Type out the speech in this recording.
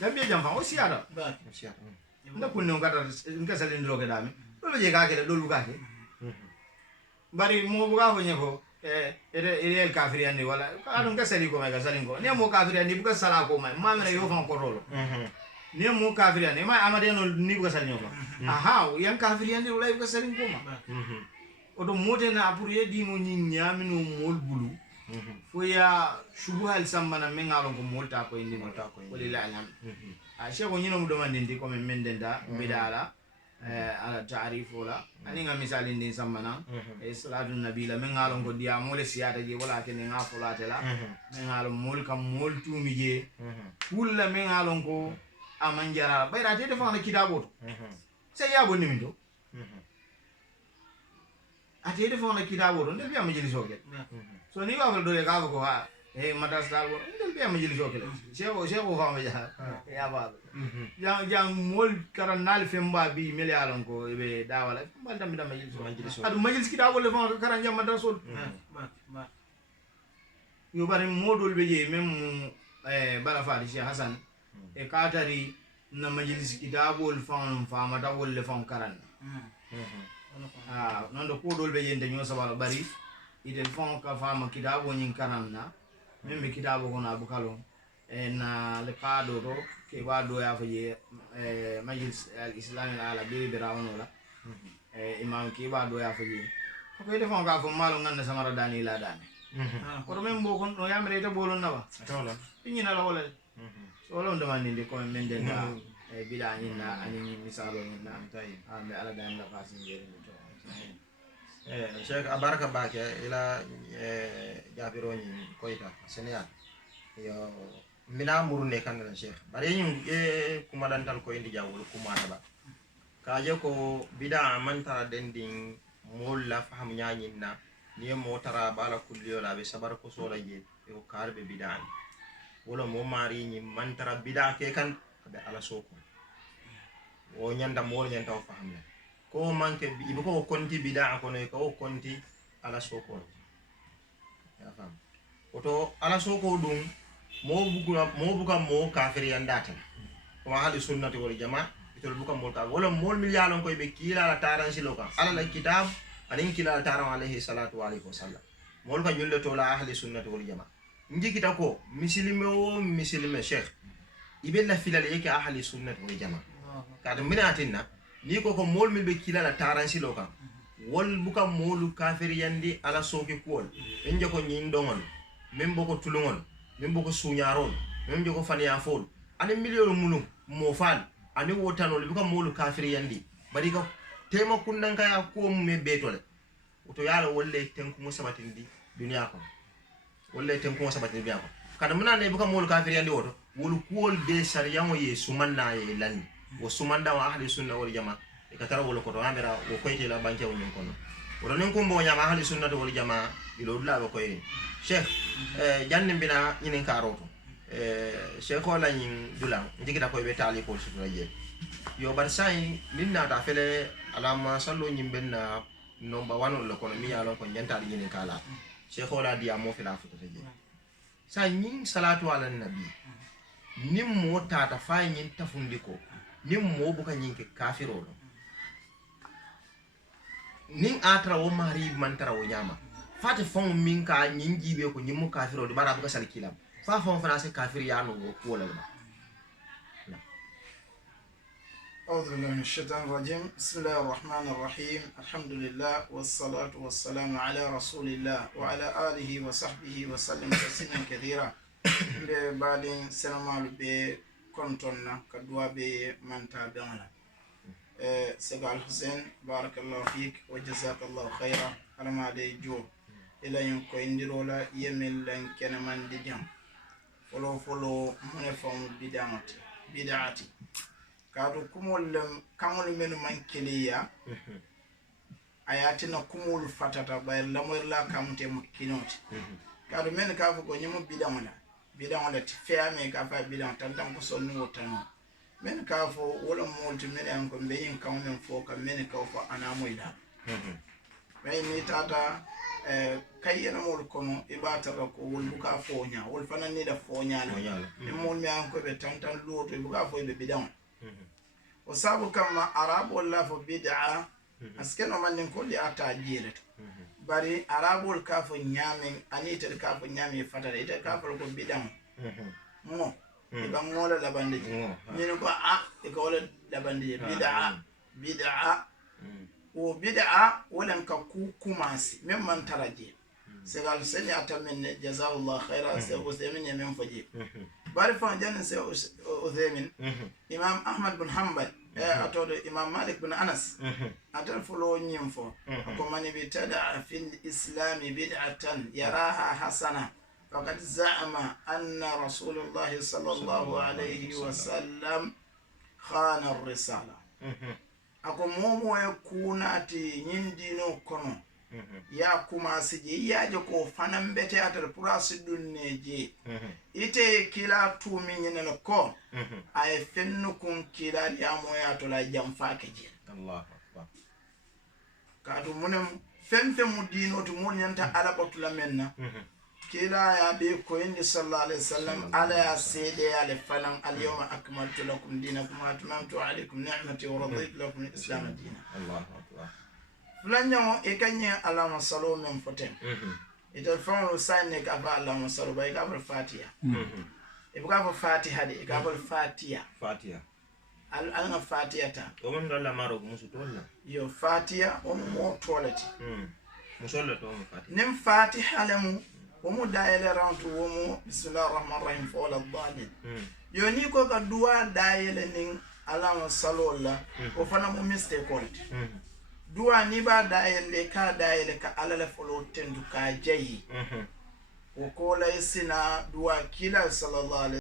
dambe jam fa o siara nda kunno ngata ngasa len loke dami do je ka ke do lu ka ke bari mo buga fo nyeko el kafiri andi wala anu ngasa li ko ma ngasa lingo ne mo kafiri andi buga sala ko ma mena yo fa ko rolo ne mo kafiri andi ma amade no ni buga sala nyoko aha yan kafiri andi wala buga sala ko ma odo mote na pour ye dino nyi nyamino mol bulu fo ya shubuhal sambana men ngalon ko molta ko indi molta ko wala alam a shego nyino mu domande ndi ko men denda bidala ala ta'rif wala ani nga misali ndi sambana salatu nabila men ngalon ko dia mole siyata je wala ken nga fulate la men ngalon mol kam mol tumi je kulla men ngalon ko amanjara bayra te defa na kitabo se ya bonni min do ate defa na kitabo do ndel biya majlis oke so ni wa do le ka ko ha matas dal wo ndel biya majlis oke shego fa ma ya ba yang mol karanal femba bi melialon ko be dawala femba tammi dama majlis adu majlis kitabo le fa karan jam madrasol yo bari modol be je mem bala fadi Cheikh Hassan e katari na majlis kitabo le fa mata wol le fa karan non do ko dol be yende ñoo sabal bari idel fon ka fama kitabo nyin karanna membe kitabo ko na bukalo na le qado do ke wado ya faye majlis al islam ala bi birawno la imam ke wado ya faye ko defon ka ko malo ngande samara dani la dani ko men bo kon no yamre te bolon na ba tawla ñina la wala so lon demande ndi ko men den da bida ñina ani misalo ñina tay ambe ala dan la fasin jeri Sheikh abaraka bake ila jabironi koita Senegal yo mina murune kan la Sheikh bari ñu kuma dantal ko indi jawul kuma ba ka je ko bida man tara dending mol la faham nyaanyina ni mo tara bala kulliyo la be sabar ko so la je ko karbe bida wala mo mari ni man tara bida ke kan be ala soko o nyanda mo nyanta o faham la ko manke ibe ko konti bida ko no ko konti ala soko ya fam oto ala soko dum mo buga mo kafiri andata ko hali sunnati wal jamaa itol buka mo ka wala mol milyalon ko be kila la taran siloka ala la kitab anin kila taran alayhi salatu wa alayhi wasallam mol ka nyulle to la ahli sunnati wal jamaa njikita ko misilime sheikh ibe la filale yake ahli sunnati wal jamaa kada minatinna ni ko mol mi be kila la taran siloka wol buka molu kafiri yandi ala soki kuol enje ko nyindongol membo ko tulungol membo ko suñarol membo ko faniya fol ani million mulum mo fal ani wotanol buka molu kafiri yandi bari ko tema kundan kaya ko me betole to yalo wolle tenku mo sabatindi dunya ko wolle tenku mo sabatindi biya ko kada muna ne buka molu kafiri yandi woto wol kuol be sariyango ye sumanna ye landi wo sumanda wa ahli sunna wal jamaa e katara wol ko to amera wo koyte la banke won kono wala nen ko mbo nyama ahli sunna wal jamaa ilo dula ba koyni sheikh janne bina nyinin karoto sheikh wala nyin dula njigita ko be tali ko su raje yo bar sai minna ta fele alama sallo nyim benna number 1 lo kono mi yalo ko nyanta nyinin kala sheikh wala dia mo fela futo raje sa nyin salatu ala nabi nim mo tata fa nyin tafundiko nim mo buka nyinke kafiro nin atra wo mari mantara wo nyama fati fon min ka nyin jibe ko nyimu kafiro do bara buka salkilam fa fon français kafir ya no ko wala أعوذ بالله من الشيطان الرجيم بسم الله الرحمن الرحيم الحمد لله والصلاة والسلام على رسول الله وعلى آله وصحبه وسلم تسليما كثيرا بعد سلام به كنتنا كدوا به من تابعنا سيد الحسين بارك الله فيك وجزاك الله خيرا على ما دي جو إلى ينكو إندرولا يمل لن كان من ديام فلو من فهم بدعتي كادو كمول من كليا ayatina kumul fatata bay lamorla kamte mukkinoti kadu men ka fu ko nyimo bidamala tifame ka fa bidam tantam ko sonni wotano men ka fu wala molti men an ko beyin kam men fo ka men ka fo ana moyda bay ni tata kayyana mol kono ibatara ko wol buka fonya wol fanan ni da fonya la mol mi an ko be tantan loto buka fo be bidan o sabu kama arabol la fo bid'a askeno man ko li ata jire bari arabol ka fo nyame anita ka fo nyame fatare ita ka fo ko bidan mo iba ngola la bandi ni ko e ko la bandi bid'a o bid'a wala ka ku kumasi men man taraje segal seni atamen jazakallahu khaira se usaymin men faji bari fa janna se usaymin imam ahmad bin hanbal atodo imam malik bin anas atal fulo nyimfo ko mani bitada fil islam bid'atan yaraha hasana faqad za'ama anna rasulullah sallallahu alayhi wa sallam khana ar-risala ako momo e kunati nyindino kono ya kuma sije yaje ko fanan bete atar purasi dunneje ite kila tu minyina ko ay fennu kun kila ya moya to la jamfa keje Allahu akbar ka to munem fenfe mudino to mon yanta ala batula menna kila ya be ko indi sallallahu alaihi wasallam ala ya sede ala fanan al yawma akmaltu lakum dinakum wa atmamtu alaykum ni'mati wa raditu lakum al-islam dinan Allahu akbar fulanyo e kanye alama salo men foten ita fon sanne ka ba alama salo bay ka ba fatiha e buka ba fatiha de ka ba fatiha al fatiha ta to mon dalla maro musu tolla yo fatiha on mo tolati musolla to fatiha nim fatiha lamu omu dayele rantu womu bismillahir rahmanir rahim fa wala dhalin yo ni ko ka duwa dayele nin alama salo la o fana mo mistake ko duwa ni ba dayele ka alala folo tendu ka jayi o ko la isina duwa kila sallallahu alaihi